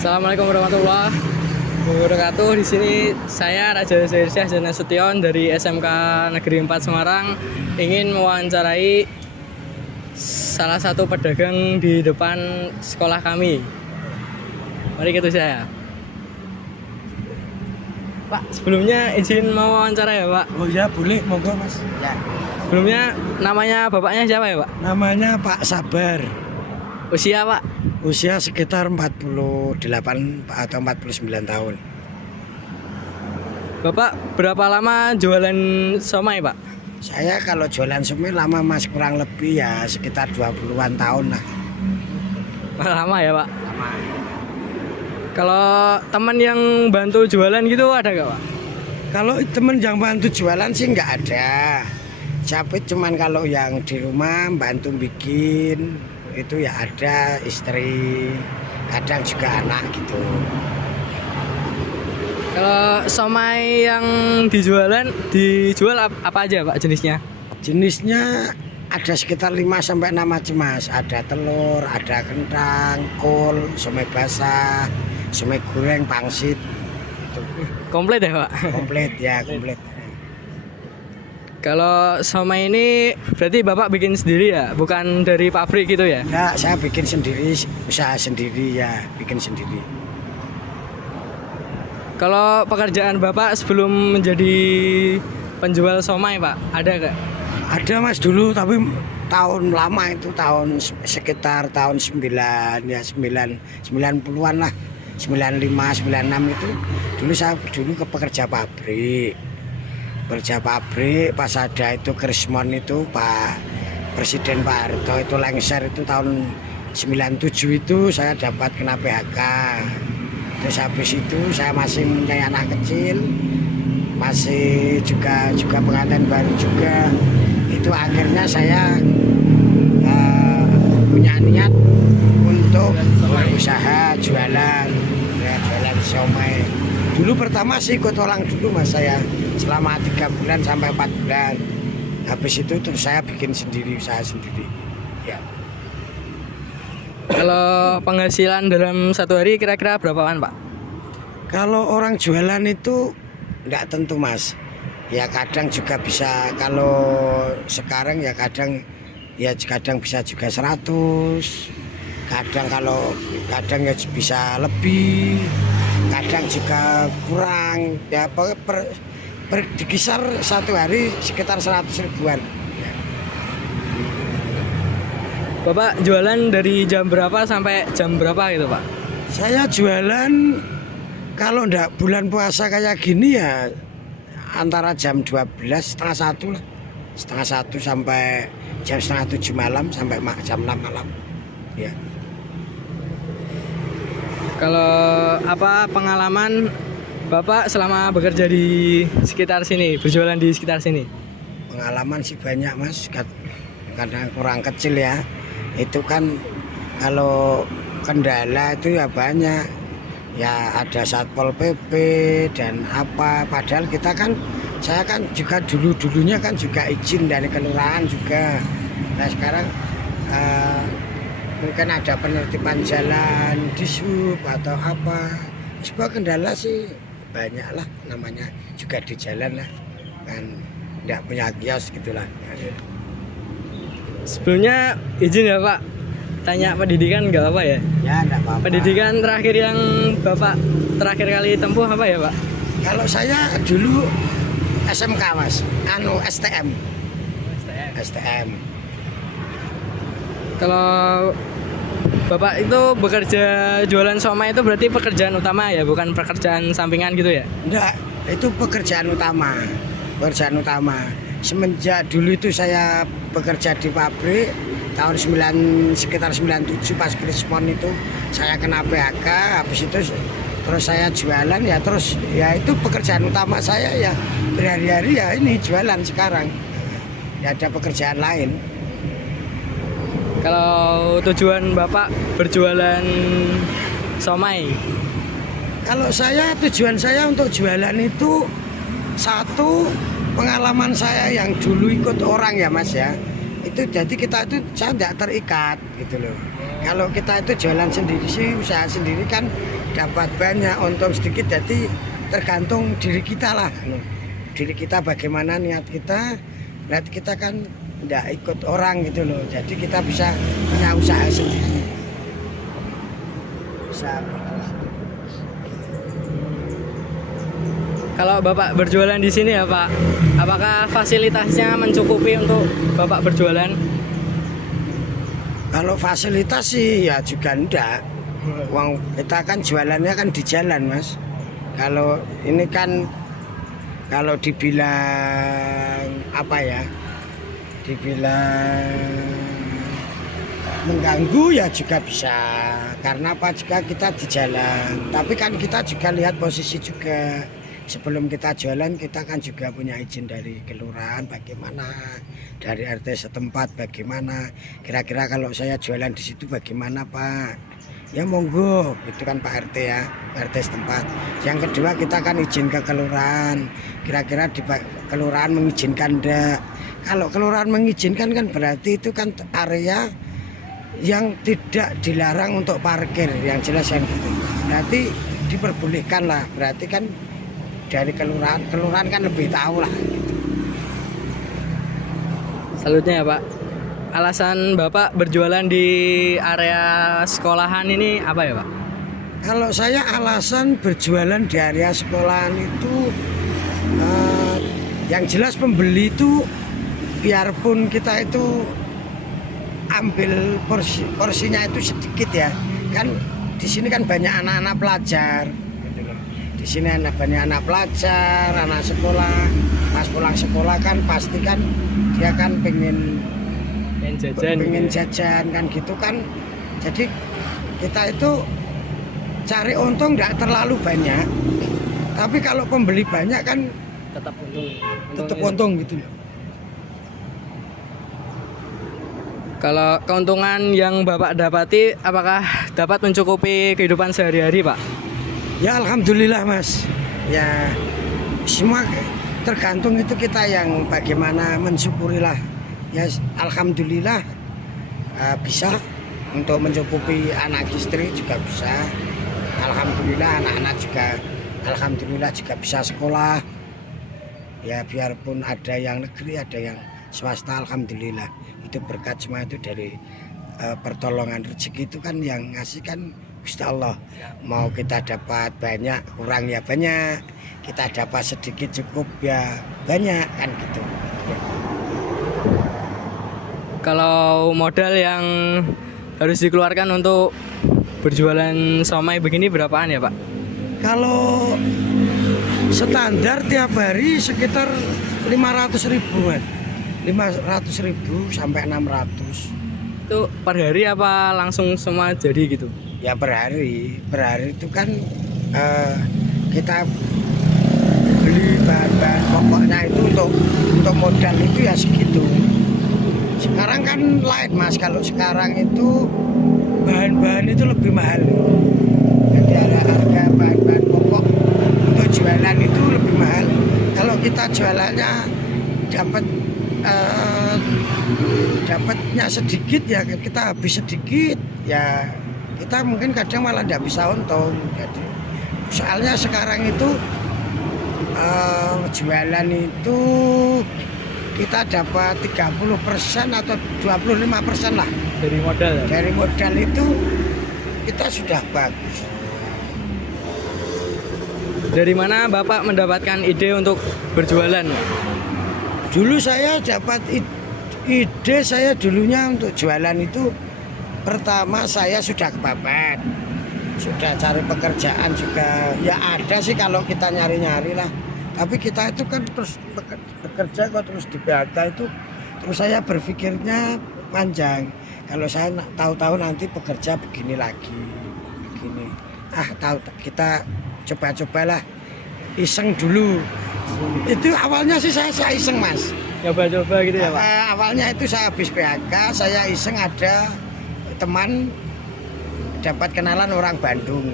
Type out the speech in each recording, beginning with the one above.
Assalamualaikum warahmatullahi wabarakatuh. Di sini saya Raja Zairsyah Janasution dari SMK Negeri 4 Semarang ingin mewawancarai salah satu pedagang di depan sekolah kami. Mari kita saya. Pak, sebelumnya izin mau wawancara ya, Pak? Oh ya, boleh, monggo Mas. Ya. Sebelumnya namanya bapaknya siapa ya, Pak? Namanya Pak Sabar. Usia, Pak? Usia sekitar 48 atau 49 tahun. Bapak berapa lama jualan somai, Pak? Saya kalau jualan somai lama Mas, kurang lebih ya sekitar 20-an tahun lah. Lama ya, Pak? Lama. Kalau teman yang bantu jualan gitu ada gak, Pak? Kalau temen yang bantu jualan sih nggak ada. Tapi cuman kalau yang di rumah bantu bikin itu ya ada istri, kadang juga anak gitu. Kalau somai yang dijual apa aja, Pak, jenisnya? Jenisnya ada sekitar 5-6 macam Mas. Ada telur, ada kentang, kol, somai basah, somai goreng, pangsit. Itu Komplit ya, Pak? komplit ya, komplit. Kalau somai ini berarti Bapak bikin sendiri ya? Bukan dari pabrik gitu ya? Ya, saya bikin sendiri, usaha sendiri ya, bikin sendiri. Kalau pekerjaan Bapak sebelum menjadi penjual somai, Pak, ada gak? Ada Mas dulu, tapi tahun lama itu sekitar tahun 90-an lah. 95, 96 itu dulu saya ke pekerja pabrik. Kerja pabrik pas ada itu Krismon itu Pak Presiden Pak Harto itu lengser itu tahun 97 itu saya dapat kena PHK. Terus habis itu saya masih punya anak kecil, masih juga pengantin baru juga. Itu akhirnya saya punya niat untuk berusaha jualan somai. Dulu pertama sih ikut orang dulu Mas, saya selama 3 bulan sampai 4 bulan. Habis itu terus saya bikin sendiri, usaha sendiri ya. Kalau penghasilan dalam satu hari kira-kira berapaan, Pak? Kalau orang jualan itu enggak tentu Mas. Ya kadang juga bisa, kalau sekarang ya kadang bisa juga 100. Kadang ya bisa lebih, kadang juga kurang ya, dikisar satu hari sekitar 100 ribuan. Bapak jualan dari jam berapa sampai jam berapa gitu, Pak? Saya jualan kalau ndak bulan puasa kayak gini ya antara jam 12 setengah 1 lah, setengah 1 sampai jam setengah 7 malam sampai jam 6 malam ya. Kalau pengalaman Bapak selama bekerja di sekitar sini, berjualan di sekitar sini? Pengalaman sih banyak Mas, karena kurang kecil ya. Itu kan kalau kendala itu ya banyak. Ya ada Satpol PP dan apa, padahal saya kan juga dulunya kan juga izin dari kelurahan juga. Nah sekarang mungkin ada penertiban jalan di sub atau apa, sebuah kendala sih banyak lah, namanya juga di jalan lah kan, tidak punya kios gitulah. Sebelumnya izin ya, Pak, tanya pendidikan nggak apa ya? Ya tidak apa-apa. Pendidikan terakhir yang Bapak terakhir kali tempuh apa ya, Pak? Kalau saya dulu SMK Mas, STM. Kalau Bapak itu bekerja jualan somai itu berarti pekerjaan utama ya, bukan pekerjaan sampingan gitu ya? Enggak, itu pekerjaan utama. Semenjak dulu itu saya bekerja di pabrik tahun sekitar 97 pas Krismon itu saya kena PHK. Habis itu terus saya jualan ya, terus ya itu pekerjaan utama saya ya, berhari-hari ya ini jualan sekarang. Ya ada pekerjaan lain. Kalau tujuan Bapak berjualan somai? Kalau tujuan saya untuk jualan itu satu, pengalaman saya yang dulu ikut orang ya Mas ya. Itu jadi saya tidak terikat gitu loh. Kalau kita itu jualan sendiri sih, usaha sendiri kan dapat banyak, untung sedikit, jadi tergantung diri kita lah. Diri kita bagaimana niat kita, berarti kita kan tidak ikut orang gitu loh. Jadi kita bisa punya usaha sendiri. Usaha. Kalau Bapak berjualan di sini ya Pak, apakah fasilitasnya mencukupi untuk Bapak berjualan? Kalau fasilitas sih ya juga enggak. Uang kita kan jualannya kan di jalan Mas. Kalau ini kan kalau dibilang apa ya, dibilang mengganggu ya juga bisa. Karena apa juga kita di jalan. Tapi kan kita juga lihat posisi juga. Sebelum kita jualan kita kan juga punya izin dari kelurahan bagaimana, dari RT setempat bagaimana. Kira-kira kalau saya jualan di situ bagaimana Pak? Ya monggo, itu kan Pak RT ya, Pak RT setempat. Yang kedua kita kan izin ke kelurahan. Kira-kira di kelurahan mengizinkan enggak? Kalau kelurahan mengizinkan kan berarti itu kan area yang tidak dilarang untuk parkir, yang jelas yang gitu. Berarti diperbolehkan lah, berarti kan dari kelurahan kan lebih tahu lah gitu. Selanjutnya ya Pak, alasan Bapak berjualan di area sekolahan ini apa ya Pak? Kalau saya alasan berjualan di area sekolahan itu yang jelas pembeli itu biarpun kita itu ambil porsinya itu sedikit ya, kan di sini kan banyak anak-anak pelajar. Di sini banyak anak pelajar, anak sekolah. Pas pulang sekolah kan pasti kan dia kan pengen jajan kan gitu kan. Jadi kita itu cari untung nggak terlalu banyak. Tapi kalau pembeli banyak kan tetap untung gitu. Kalau keuntungan yang Bapak dapati apakah dapat mencukupi kehidupan sehari-hari Pak? Ya alhamdulillah Mas. Ya semua tergantung itu kita yang bagaimana mensyukurilah. Ya alhamdulillah bisa untuk mencukupi anak istri juga bisa. Alhamdulillah anak-anak juga alhamdulillah juga bisa sekolah. Ya biarpun ada yang negeri ada yang swasta alhamdulillah. Itu berkat semua itu dari pertolongan rezeki itu kan yang ngasih kan Gusti Allah. Mau kita dapat banyak kurang ya banyak, kita dapat sedikit cukup ya banyak kan gitu ya. Kalau modal yang harus dikeluarkan untuk berjualan somai begini berapaan ya Pak? Kalau standar tiap hari sekitar 500.000 kan, 500.000 sampai 600. Itu per hari apa langsung semua jadi gitu? Ya per hari itu kan kita beli bahan-bahan pokoknya itu untuk modal itu ya segitu. Sekarang kan lain Mas, kalau sekarang itu bahan-bahan itu lebih mahal. Jadi harga bahan-bahan pokok untuk jualan itu lebih mahal. Kalau kita jualannya dapatnya sedikit ya kita habis sedikit ya. Kita mungkin kadang malah tidak bisa untung. Jadi soalnya sekarang itu jualan itu kita dapat 30% atau 25% lah Dari modal ya? dari modal itu kita sudah bagus. Dari mana Bapak mendapatkan ide untuk berjualan? Dulu saya dapat ide saya dulunya untuk jualan itu. Pertama saya sudah kepepet, sudah cari pekerjaan juga. Ya ada sih kalau kita nyari-nyari lah. Tapi kita itu kan terus bekerja kok terus di PHK itu. Terus saya berpikirnya panjang. Kalau saya tahu-tahu nanti bekerja begini lagi, begini. Tahu kita coba-cobalah, iseng dulu. Itu awalnya sih saya iseng Mas. Coba-coba gitu ya Pak? Awalnya itu saya habis PHK, saya iseng ada teman dapat kenalan orang Bandung.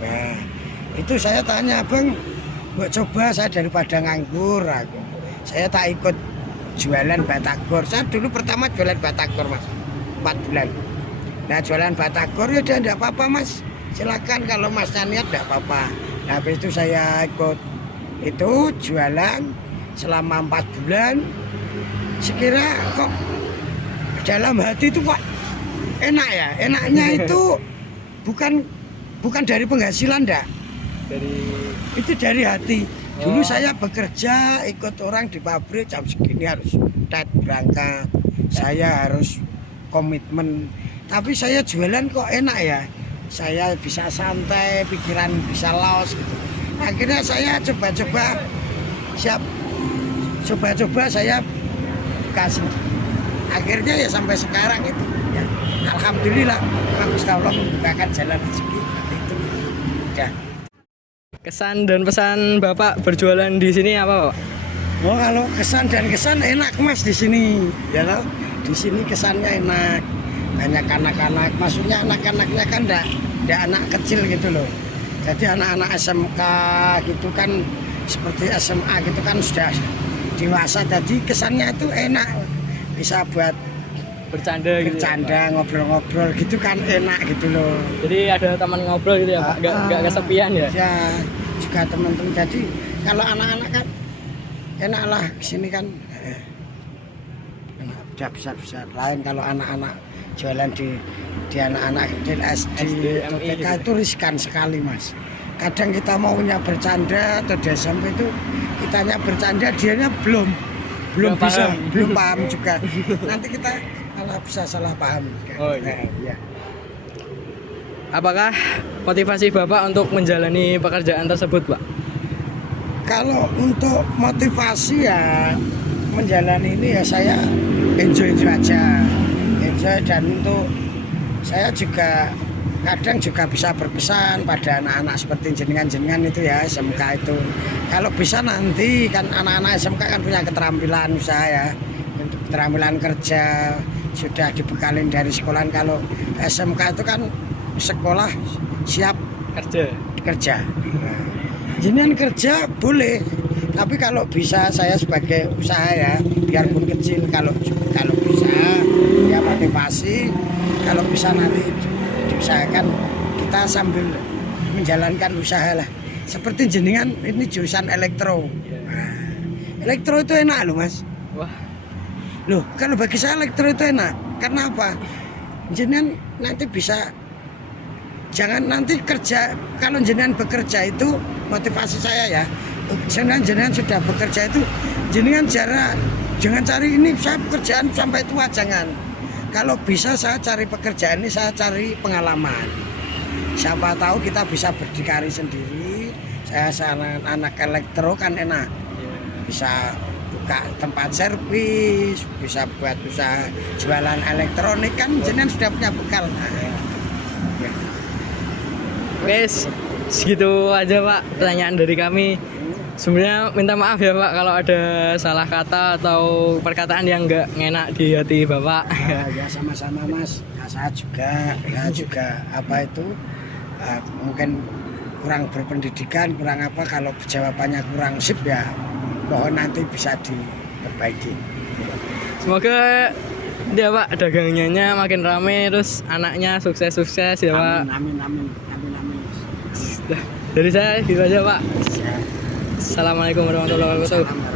Nah, itu saya tanya, "Bang, buat coba saya daripada nganggur aku. Saya tak ikut jualan batagor." Saya dulu pertama jualan batagor Mas, 4 bulan. Nah jualan batagor ya udah enggak apa-apa mas, silakan kalau masnya niat enggak apa-apa. Nah habis itu saya ikut itu jualan selama 4 bulan. Sekira kok dalam hati itu Pak enak ya, enaknya itu bukan dari penghasilan enggak, itu dari hati. Dulu saya bekerja ikut orang di pabrik jam segini harus berangkat, saya harus komitmen. Tapi saya jualan kok enak ya, saya bisa santai, pikiran bisa los gitu. Akhirnya saya coba-coba saya kasih. Akhirnya ya sampai sekarang itu ya. Alhamdulillah Gusti Allah membukakan jalan rezeki itu. Ya. Kesan dan pesan Bapak berjualan di sini apa, Pak? Oh, kalau kesan enak Mas di sini. Ya loh. Di sini kesannya enak. Banyak anak-anak, maksudnya anak-anaknya kan enggak anak kecil gitu loh. Jadi anak-anak SMK gitu kan, seperti SMA gitu kan sudah dewasa. Jadi kesannya itu enak, bisa buat Bercanda gitu. Ngobrol-ngobrol gitu kan enak gitu loh. Jadi ada teman ngobrol gitu ya, Pak? Nggak kesepian ya? Ya, juga teman-teman. Jadi kalau anak-anak kan enak lah kesini kan. Udah besar-besar. Lain kalau anak-anak jualan di anak-anak di SD atau TK itu riskan sekali mas. Kadang kita maunya bercanda atau di SMP itu kitanya bercanda, dianya belum paham juga. Nanti kita malah bisa salah paham. Oh iya. Ya. Apakah motivasi Bapak untuk menjalani pekerjaan tersebut, Pak? Kalau untuk motivasi ya menjalani ini ya saya enjoy aja. Dan untuk saya juga kadang juga bisa berpesan pada anak-anak seperti jenengan itu ya SMK itu. Kalau bisa nanti kan anak-anak SMK kan punya keterampilan usaha ya, untuk keterampilan kerja sudah dibekalin dari sekolahan. Kalau SMK itu kan sekolah siap kerja. Nah, jenengan kerja boleh, tapi kalau bisa saya sebagai usaha ya, biarpun kecil kalau bisa ya motivasi, kalau bisa nanti diusahakan kita sambil menjalankan usaha lah. Seperti jenengan ini jurusan elektro. Nah, elektro itu enak loh mas. Wah. Loh kalau bagi saya elektro itu enak. Karena apa? Jenengan nanti bisa, jangan nanti kerja, kalau jenengan bekerja itu motivasi saya ya. Jenengan sudah bekerja itu jenengan jangan cari ini saya pekerjaan sampai tua, jangan. Kalau bisa saya cari pekerjaan ini, saya cari pengalaman. Siapa tahu kita bisa berdikari sendiri. Saya anak elektro kan enak, bisa buka tempat servis, bisa buat usaha jualan elektronik kan jenengan sudah punya bekal. Nah, ya. Guys, segitu aja Pak pertanyaan dari kami. Sebenarnya minta maaf ya Pak kalau ada salah kata atau perkataan yang nggak ngenak di hati Bapak. Ya sama-sama Mas. Ya, saya juga apa itu mungkin kurang berpendidikan, kurang apa, kalau jawabannya kurang sip ya mohon nanti bisa diperbaiki. Semoga dia Pak dagangannya makin rame, terus anaknya sukses-sukses ya Pak. Amin. Dari saya gitu aja Pak. Ya. Assalamualaikum warahmatullahi wabarakatuh.